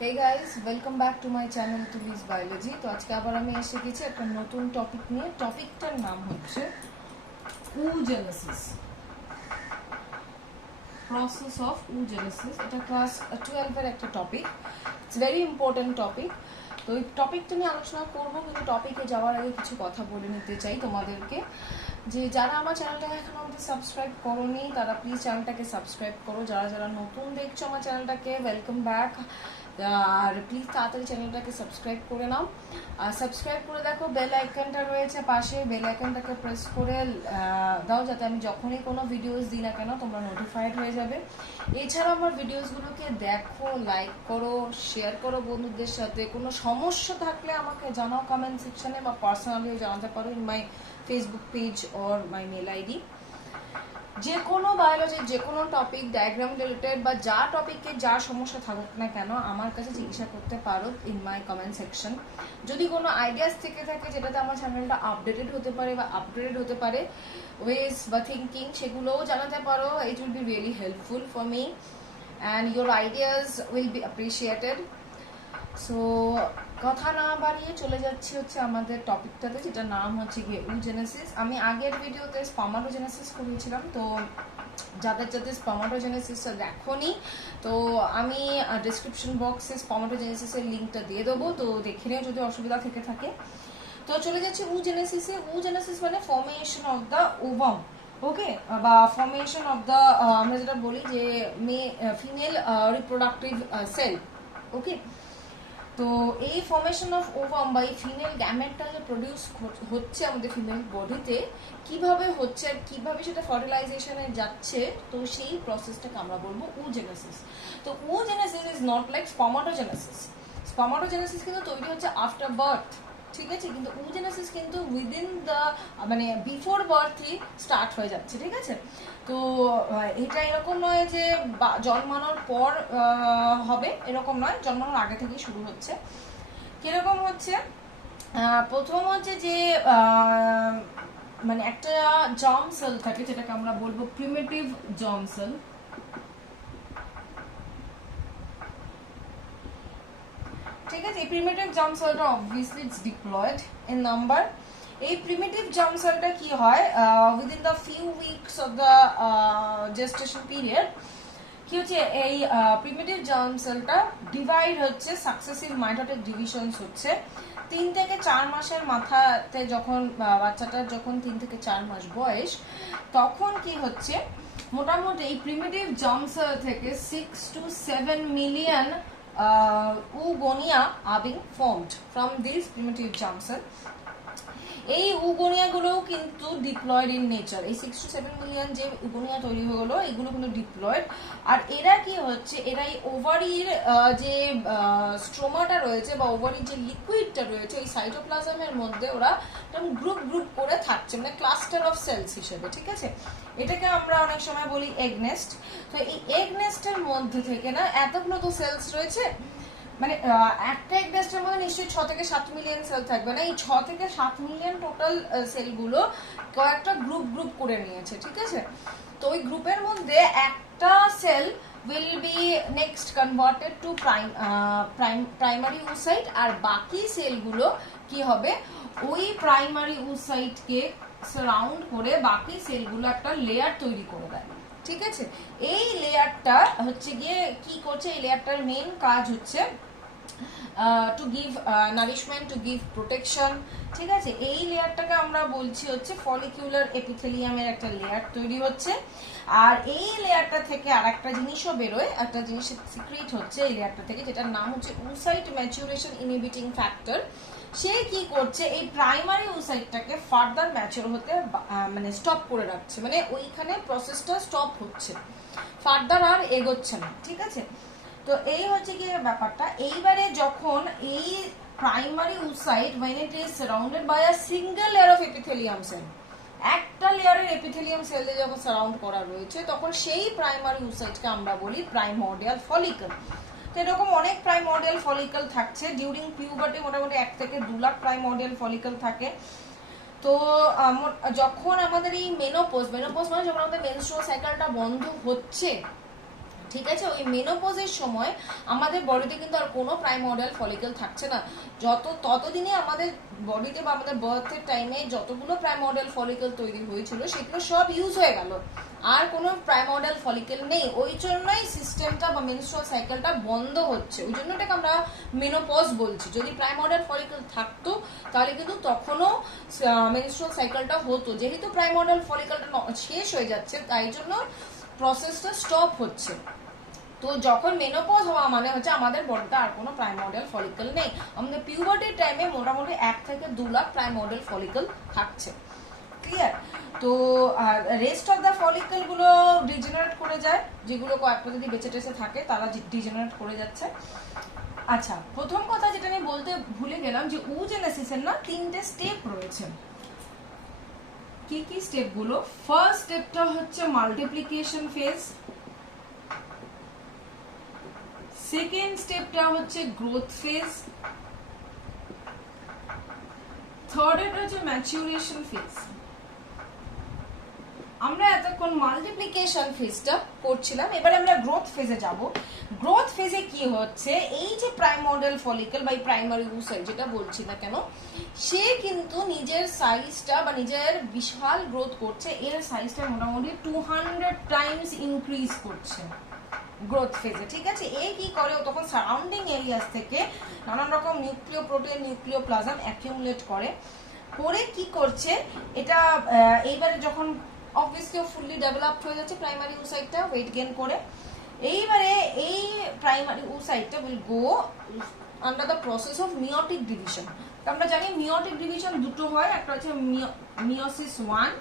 Hey guys, welcome back to my channel Tuli's Biology. তো আজকে আবার আমি এসে গেছি একটা নতুন টপিক নিয়ে। টপিকটার নাম হচ্ছে oogenesis, process of oogenesis. এটা ক্লাস 12 এর একটা topic. It's very important topic. তো এই টপিকটা নিয়ে আলোচনা করব, কিন্তু টপিকে যাওয়ার আগে কিছু কথা বলে নিতে চাই তোমাদেরকে, যে যারা আমার চ্যানেলটাকে এখনো অবধি সাবস্ক্রাইব করোনি তারা প্লিজ চ্যানেলটাকে সাবস্ক্রাইব করো। যারা যারা নতুন দেখছো আমার চ্যানেলটাকে, ওয়েলকাম ব্যাক। আর প্লিজ তাড়াতাড়ি চ্যানেলটাকে সাবস্ক্রাইব করে নাও। আর সাবস্ক্রাইব করে দেখো, বেল আইকনটা রয়েছে পাশে, বেল আইকনটাকে প্রেস করে দাও, যাতে আমি যখনই কোনো ভিডিওস দিই না কেন তোমরা নোটিফাইড হয়ে যাবে। এছাড়া আমার ভিডিওসগুলোকে দেখো, লাইক করো, শেয়ার করো বন্ধুদের সাথে। কোনো সমস্যা থাকলে আমাকে জানাও কমেন্ট সেকশনে, বা পার্সোনালিও জানাতে পারো in my Facebook page or my mail ID. যে কোনো বায়োলজির যে কোনো টপিক, ডায়াগ্রাম রিলেটেড বা যা টপিকে যা সমস্যা থাকুক না কেন আমার কাছে জিজ্ঞাসা করতে পারো ইন মাই কমেন্ট সেকশন। যদি কোনো আইডিয়াস থেকে থাকে যেটাতে আমার চ্যানেলটা আপডেটেড হতে পারে বা আপডেটেড হতে পারে, ওয়েজ বা থিঙ্কিং, সেগুলোও জানাতে পারো। It will be really helpful for me and your ideas will be appreciated. So কথা না বাড়িয়ে চলে যাচ্ছি হচ্ছে আমাদের টপিকটাতে, যেটা নাম হচ্ছে গিয়ে oogenesis। আমি আগের ভিডিওতে স্পামাটোজেনেসিস করেছিলাম, তো যাদের যাদের স্পামাটোজেনেসিসটা দেখোনি, তো আমি ডিসক্রিপশন বক্সে স্পামাটোজেনেসিসের লিঙ্কটা দিয়ে দেবো, তো দেখে নিও যদি অসুবিধা থেকে থাকে। তো চলে যাচ্ছি oogenesisে। oogenesis মানে ফর্মেশন অফ দ্য ওভাম, ওকে, বা ফর্মেশন অফ দ্য, আমরা যেটা বলি যে ফিমেল রিপ্রোডাক্টিভ সেল, ওকে। তো এই ফর্মেশন অফ ওভাম বা এই ফিমেল গ্যামেটটা যে প্রডিউস হচ্ছে আমাদের ফিমেল বডিতে, কিভাবে হচ্ছে আর কিভাবে সেটা ফার্টিলাইজেশনে যাচ্ছে, তো সেই প্রসেসটাকে আমরা বলবো oogenesis। তো oogenesis ইজ নট লাইক স্পামাটোজেনেসিস। স্পামাটোজেনেসিস কিন্তু তৈরি হচ্ছে আফটার বার্থ, ঠিক আছে, কিন্তু oogenesis কিন্তু উইদিন দ্য, মানে বিফোর বার্থই স্টার্ট হয়ে যাচ্ছে, ঠিক আছে। তো এটা এরকম নয় যে জন্মানোর পর হবে, এরকম নয়, জন্মানোর আগে থেকেই শুরু হচ্ছে। কিরকম হচ্ছে, প্রথম হচ্ছে যে মানে একটা জার্ম সেল থাকে, যেটাকে আমরা বলবো প্রিমিটিভ জার্ম সেল। ঠিক আছে, এই প্রিমিটিভ জার্ম সেলটা obviously it's diploid in number. এই প্রিমিটিভ জার্ম সেলটা কি হয়, within the few weeks of the gestation period, কি হচ্ছে, এই প্রিমিটিভ জার্ম সেলটা ডিভাইড হচ্ছে, সাকসেসিভ মাইটোটিক ডিভিশনস হচ্ছে 3 থেকে 4 মাসের মাথাতে, যখন বাচ্চাটার যখন 3 থেকে 4 মাস বয়স, তখন কি হচ্ছে, মোটামুটি এই প্রিমিটিভ জার্ম সেল থেকে 6 to 7 million oogonia are being formed from these primitive germ cell. এই উগোনিয়া গুলোও কিন্তু ডিপ্লয়েড ইন নেচার। এই 6 to 7 মিলিয়ন যে উগোনিয়া তৈরি হয়ে গেলো, এগুলো কিন্তু ডিপ্লয়েড। আর এরা কি হচ্ছে, এরা এই ওভারির যে স্ট্রোমাটা রয়েছে বা ওভারির যে লিকুইডটা রয়েছে, ওই সাইটোপ্লাজমের মধ্যে ওরা গ্রুপ গ্রুপ করে থাকছে, মানে ক্লাস্টার অফ সেলস হিসেবে, ঠিক আছে। এটাকে আমরা অনেক সময় বলি এগ নেস্ট। তো এই এগ নেস্টের মধ্যে থেকে না এতগুলো তো সেলস রয়েছে, মানে একটা এগ নেস্টের মধ্যে নিশ্চয়ই 6 থেকে 7 মিলিয়ন সেল থাকবে না। এই 6 থেকে 7 মিলিয়ন টোটাল সেলগুলো কয়েকটা গ্রুপ গ্রুপ করে নিয়েছে, ঠিক আছে। তো ওই গ্রুপের মধ্যে একটা cell will be next converted to primary oocyte, আর বাকি সেলগুলো কি হবে, ওই প্রাইমারি oocyte-কে সারাউন্ড করে বাকি সেলগুলো একটা লেয়ার তৈরি করে দেয়, ঠিক আছে। এই লেয়ারটা হচ্ছে গিয়ে কি করছে, এই লেয়ারটার মেইন কাজ হচ্ছে to give nourishment, to give protection, ঠিক আছে। এই লেয়ারটাকে আমরা বলছি হচ্ছে ফলিকিউলার এপিথেলিয়ামের একটা লেয়ার তৈরি হচ্ছে। আর এই লেয়ারটা থেকে আর একটা জিনিসও বেরোয়, একটা জিনিস সিক্রেট হচ্ছে এই লেয়ারটা থেকে, যেটার নাম হচ্ছে oocyte ম্যাচুরেশন ইনহিবিটিং ফ্যাক্টর। সে কি করছে, এই প্রাইমারি oocyteটাকে ফার্দার ম্যাচুর হতে মানে স্টপ করে রাখছে, মানে ওইখানে প্রসেসটা স্টপ হচ্ছে, ফার্দার আর এগোচ্ছে না, ঠিক আছে। তো এই হচ্ছে কি ব্যাপারটা। এইবারে যখন এই primary oocyte when it is surrounded by a single layer of epithelium cell, একটা লেয়ারের এপিথেলিয়াম সেল দিয়ে যখন সারাউন্ড করা রয়েছে, তখন সেই প্রাইমারি oocyteকে আমরা বলি প্রাইমর্ডিয়াল ফলিকল। তো এরকম অনেক প্রাইমর্ডিয়াল ফলিকল থাকছে। ডিউরিং পিউবার্টি মোটামুটি 1 থেকে 2 লাখ প্রাইমর্ডিয়াল ফলিকল থাকে। তো যখন আমাদের এই মেনোপজ মানে যখন আমাদের মেনস্ট্রুয়াল সাইকেলটা বন্ধ হচ্ছে, ঠিক আছে। ওই মেনোপজের সময় আমাদের বডিতে কিন্তু আর কোনো প্রাইমর্ডিয়াল ফলিকল থাকছে না। ততদিনে আমাদের বডিতে বা আমাদের বার্থের টাইমে যতগুলো প্রাইমর্ডিয়াল ফলিকল তৈরি হয়েছিল সেগুলো সব ইউজ হয়ে গেল, আর কোনো প্রাইমর্ডিয়াল ফলিকল নেই। ওই জন্যই সিস্টেমটা বা মেনস্ট্রুয়াল সাইকেলটা বন্ধ হচ্ছে, ওই জন্য এটাকে আমরা মেনোপজ বলছি। যদি প্রাইমর্ডিয়াল ফলিকল থাকতো তাহলে কিন্তু তখনও মেনস্ট্রুয়াল সাইকেলটা হতো। যেহেতু প্রাইমর্ডিয়াল ফলিকলটা শেষ হয়ে যাচ্ছে তাই জন্য প্রসেসটা স্টপ হচ্ছে। তো যখন মেনোপজ হওয়া মানে হচ্ছে আমাদের বডিতে আর কোনো প্রাইমর্ডিয়াল ফলিকল নেই। আমাদের পিউবার্টির টাইমে মোটামুটি 1 থেকে 2 লাখ প্রাইমর্ডিয়াল ফলিকল থাকছে। ক্লিয়ার? তো রেস্ট অফ দ্য ফলিকল গুলো ডিজেনারেট করে যায়, যেগুলো কয়েকটা যদি বেঁচে টেসে থাকে তারা ডিজেনারেট করে যাচ্ছে। আচ্ছা, প্রথম কথা যেটা আমি বলতে ভুলে গেলাম যে ওজেনেসিসের না 3টে স্টেপ রয়েছে। কি কি স্টেপ গুলো? ফার্স্ট স্টেপটা হচ্ছে মাল্টিপ্লিকেশন ফেজ, সেকেন্ড স্টেপটা হচ্ছে গ্রোথ ফেজ, থার্ড এটা হচ্ছে ম্যাচুরেশন ফেজ। আমরা এতক্ষণ মাল্টিপ্লিকেশন ফেজটা করছিলাম, এবারে আমরা গ্রোথ ফেজে যাব। গ্রোথ ফেজে কি হচ্ছে, এই যে প্রাইমর্ডিয়াল ফলিকল বা প্রাইমারি ওসাইট যেটা বলছি না কেন, সে কিন্তু নিজের সাইজটা বা নিজের বিশাল গ্রোথ করছে। এর সাইজটা মোটামুটি 200 টাইমস ইনক্রিজ করছে গ্রোথ ফেজে। ঠিক আছে, এ কি করে, তখন সারাউন্ডিং এরিয়াস থেকে নানান রকম নিউক্লিয় প্রোটিন, নিউক্লিওপ্লাজম অ্যাকিউমুলেট করে কি করছে এটা এইবারে যখন অবভিয়াসলি ফুললি ডেভেলপড হয়ে যাচ্ছে প্রাইমারি ওসাইটটা ওয়েট গেইন করে, এইবারে এই প্রাইমারি ওসাইটটা will go under the process of meiotic division. আমরা জানি মিওটিক ডিভিশন দুটো হয়, একটা হচ্ছে মিওসিস 1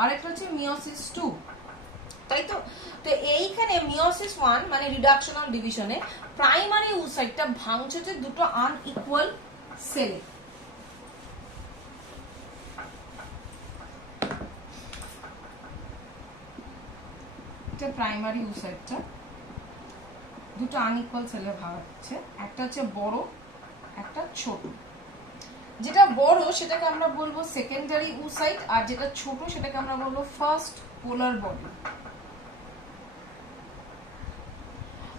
আর একটা হচ্ছে মিওসিস 2, তাই তো? তো এইখানে মিওসিস 1 মানে রিডাকশনাল ডিভিশনে প্রাইমারি ওসাইটটা ভাঙছে যে দুটো আনইকুয়াল সেলে। প্রাইমারি ওসাইটটা দুটো আনইকুয়াল সেলে ভাঙছে, একটা হচ্ছে বড়, একটা ছোট। যেটা বড় সেটাকে আমরা বলবো সেকেন্ডারি ওসাইট, আর যেটা ছোট সেটাকে আমরা বলবো ফার্স্ট পোলার বডি।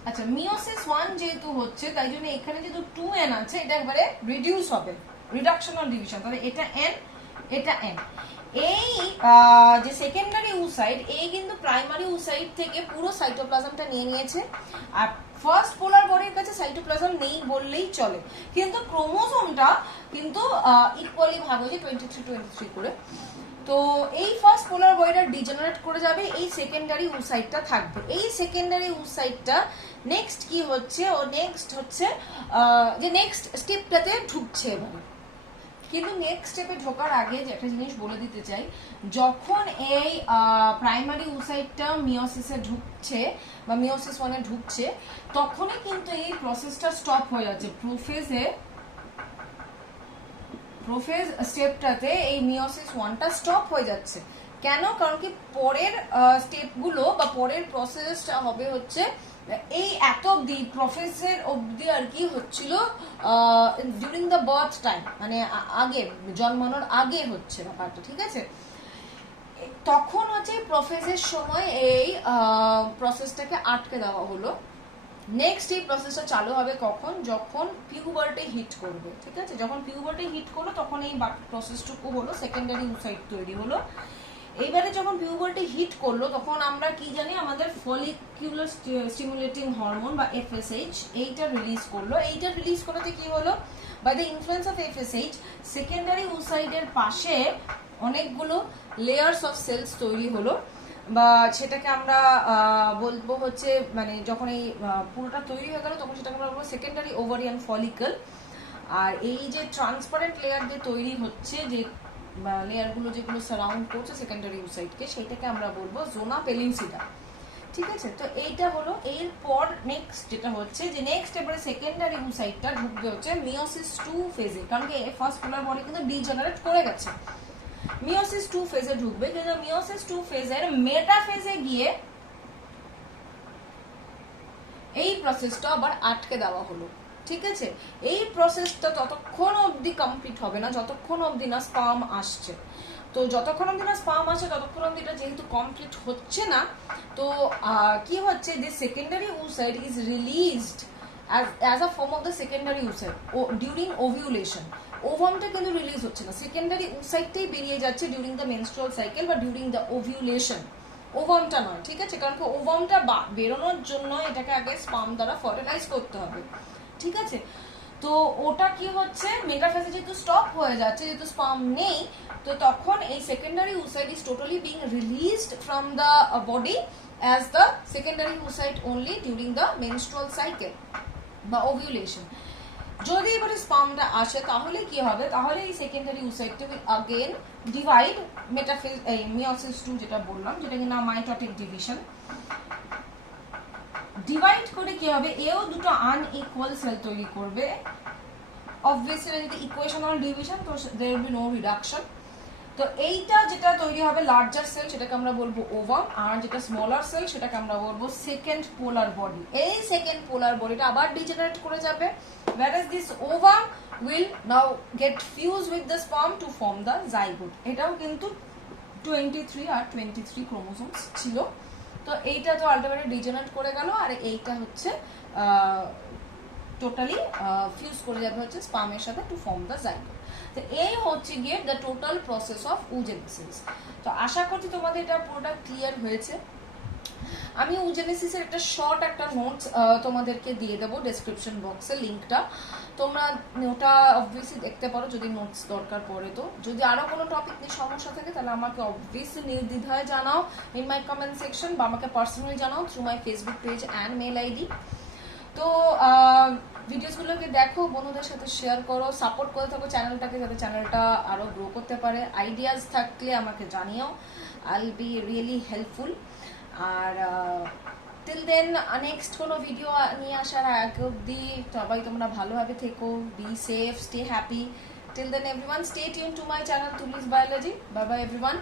আচ্ছা, মিওসিস 1 যেহেতু হচ্ছে তাই জন্য এখানে যেহেতু 2n আছে এটা একবারে রিডিউস হবে, রিডাকশনাল ডিভিশন, তাহলে এটা n এটা n। এই যে সেকেন্ডারি ওসাইট এই কিন্তু প্রাইমারি ওসাইট থেকে পুরো সাইটোপ্লাজমটা নিয়ে নিয়েছে, আর ফার্স্ট পোলার বডির কাছে সাইটোপ্লাজম নেই বললেই চলে, কিন্তু ক্রোমোসোমটা কিন্তু ইকুয়ালি ভাগ হয়েছে 23 করে। তো এই ফার্স্ট পোলার বডিটা ডিজেনারেট করে যাবে, এই সেকেন্ডারি ওসাইটটা থাকবে। এই সেকেন্ডারি ওসাইটটা নেক্সট কি হচ্ছে, ও নেক্সট হচ্ছে যে নেক্সট স্টেপটাতে ঢুকছে এবারে। কিন্তু নেক্সট স্টেপে ঢোকার আগে যে একটা জিনিস বলে দিতে চাই, যখন এই প্রাইমারি ওসাইটটা মিওসিসে ঢুকছে বা মিওসিস 1 এ ঢুকছে তখনই কিন্তু এই প্রসেসটা স্টপ হয়ে যাচ্ছে। প্রোফেজ স্টেপটাতে এই মিওসিস 1টা স্টপ হয়ে যাচ্ছে। কেন? কারণ কি পরের স্টেপগুলো বা পরের প্রসেসটা হবে হচ্ছে এই এত অব্দি প্রফেসের অব্দি আর কি হচ্ছিল ডিউরিং দ্য বার্থ টাইম, মানে আগে জন্মানোর আগে হচ্ছে ব্যাপারটা। ঠিক আছে, তখন হচ্ছে প্রফেসের সময় এই প্রসেসটাকে আটকে দেওয়া হলো। নেক্সট এই প্রসেসটা চালু হবে কখন, যখন পিউবার্টি হিট করবে। ঠিক আছে, যখন পিউবার্টি হিট করলো তখন এই প্রসেসটুকু হলো, সেকেন্ডারি ওসাইট তৈরি হলো। এইবারে যখন পিউবার্টি হিট করলো তখন আমরা কি জানি, আমাদের ফলিকুলার স্টিমুলেটিং হরমোন বা এফএসএইচ এইটা রিলিজ করলো। এইটা রিলিজ করাতে কি হলো, by the influence of FSH secondary ওসাইটের পাশে অনেকগুলো লেয়ার্স অফ সেলস তৈরি হলো, বা সেটাকে আমরা বলবো হচ্ছে মানে যখন এই পুরোটা তৈরি হয়ে গেল তখন সেটাকে আমরা বলবো সেকেন্ডারি ওভারিয়ান ফলিকল। আর এই যে ট্রান্সপারেন্ট লেয়ার দিয়ে তৈরি হচ্ছে, যে লেয়ারগুলো যেগুলো সারাউন্ড করছে সেকেন্ডারি ওসাইটকে, সেইটাকে আমরা বলবো জোনা পেলিনসিডা। ঠিক আছে, তো এইটা হলো। এরপর নেক্সট যেটা হচ্ছে যে নেক্সট এবারে সেকেন্ডারি ওসাইটটা ঢুকবে হচ্ছে মিওসিস 2 ফেজে, কারণ কি ফার্স্ট পোলার বডি কিন্তু ডিজেনারেট করে গেছে। মিওসিস 2 ফেজে ঢুকবে, কিন্তু মিওসিস 2 ফেজের মেটা ফেজে গিয়ে এই প্রসেসটা আবার আটকে দেওয়া হলো। ঠিক আছে, এই প্রসেসটা ততক্ষণ অবধি কমপ্লিট হবে না যতক্ষণ অবধি না স্পার্ম আসছে। তো যতক্ষণ অব্দি না স্পাম আসে ততক্ষণ অব্দি এটা যেহেতু কমপ্লিট হচ্ছে না, তো কি হচ্ছে, this secondary oocyte is released as a form of the secondary oocyte during ovulation. ওভামটা কিন্তু রিলিজ হচ্ছে না, সেকেন্ডারি oocyteটাই বেরিয়ে যাচ্ছে ডিউরিং দ্য মেনস্ট্রুয়াল সাইকেল বা ডিউরিং দ্য ওভিউলেশন, ওভামটা নয়, ঠিক আছে? কারণ ওভামটা বেরোনোর জন্য এটাকে আগে স্পাম দ্বারা ফার্টিলাইজ করতে হবে, ঠিক আছে? তো ওটা কি হচ্ছে, মেটাফেজে যেহেতু স্টপ হয়ে যাচ্ছে, যেহেতু স্পাম নেই, তো তখন এই secondary oocyte is totally being released from the body as the secondary oocyte only during the menstrual cycle বা ওভিউলেশন। যদি এবারে স্পামটা আসে তাহলে কি হবে, তাহলে এই secondary oocyte will again divide, metaphase এই মিয়োসিস 2 যেটা বললাম, যেটা কিনা মাইটোটিক ডিভিশন, ডিভাইড করে কি হবে, এও দুটো আনইকুয়াল সেল তৈরি করবে। অবভিয়াসলি যদি ইকুয়েশনাল ডিভিশন, তো there will be no reduction. তো এইটা যেটা তৈরি হবে লার্জার সেল, সেটাকে আমরা বলবো ওভাম, আর যেটা স্মলার সেল সেটাকে আমরা বলবো সেকেন্ড পোলার বডি। এই সেকেন্ড পোলার বডিটা আবার ডিজেনারেট করে যাবে, whereas this ovum will now get fused with the sperm to form the zygote। এটাও কিন্তু 23 আর 23 ক্রোমোসোমস ছিল। তো এইটা তো আলটিমেটলি ডিজেনারেট করে গেল, আর এইটা হচ্ছে টোটালি ফিউজ করে যাবে হচ্ছে স্পামের সাথে টু ফর্ম দ্য জাইগোট। তো এই হচ্ছে গিয়ে the total process of oogenesis. তো আশা করছি তোমাদের এটা পুরোটা ক্লিয়ার হয়েছে। আমি ওজেনেসিসের একটা শর্ট একটা নোটস তোমাদেরকে দিয়ে দেবো ডেসক্রিপশন বক্সে, লিঙ্কটা তোমরা ওটা অবভিয়াসলি দেখতে পারো যদি নোটস দরকার পড়ে। তো যদি আরো কোনো টপিক নিয়ে সমস্যা থাকে তাহলে আমাকে অবভিয়াসলি নির্দ্বিধায় জানাও ইন মাই কমেন্ট সেকশন, বা আমাকে পার্সোনালি জানাও through my Facebook page and mail ID. তো ভিডিওসগুলোকে দেখো, বন্ধুদের সাথে শেয়ার করো, সাপোর্ট করে থাকো চ্যানেলটাকে, যাতে চ্যানেলটা আরো গ্রো করতে পারে। আইডিয়াস থাকলে আমাকে জানিও, I will be really helpful. আর টিল দেন নেক্সট কোনো ভিডিও নিয়ে আসার আগে অব্দি সবাই তোমরা ভালোভাবে থেকো, be safe, stay happy. Till then everyone stay tune to my channel Tuli's biology. Bye bye everyone.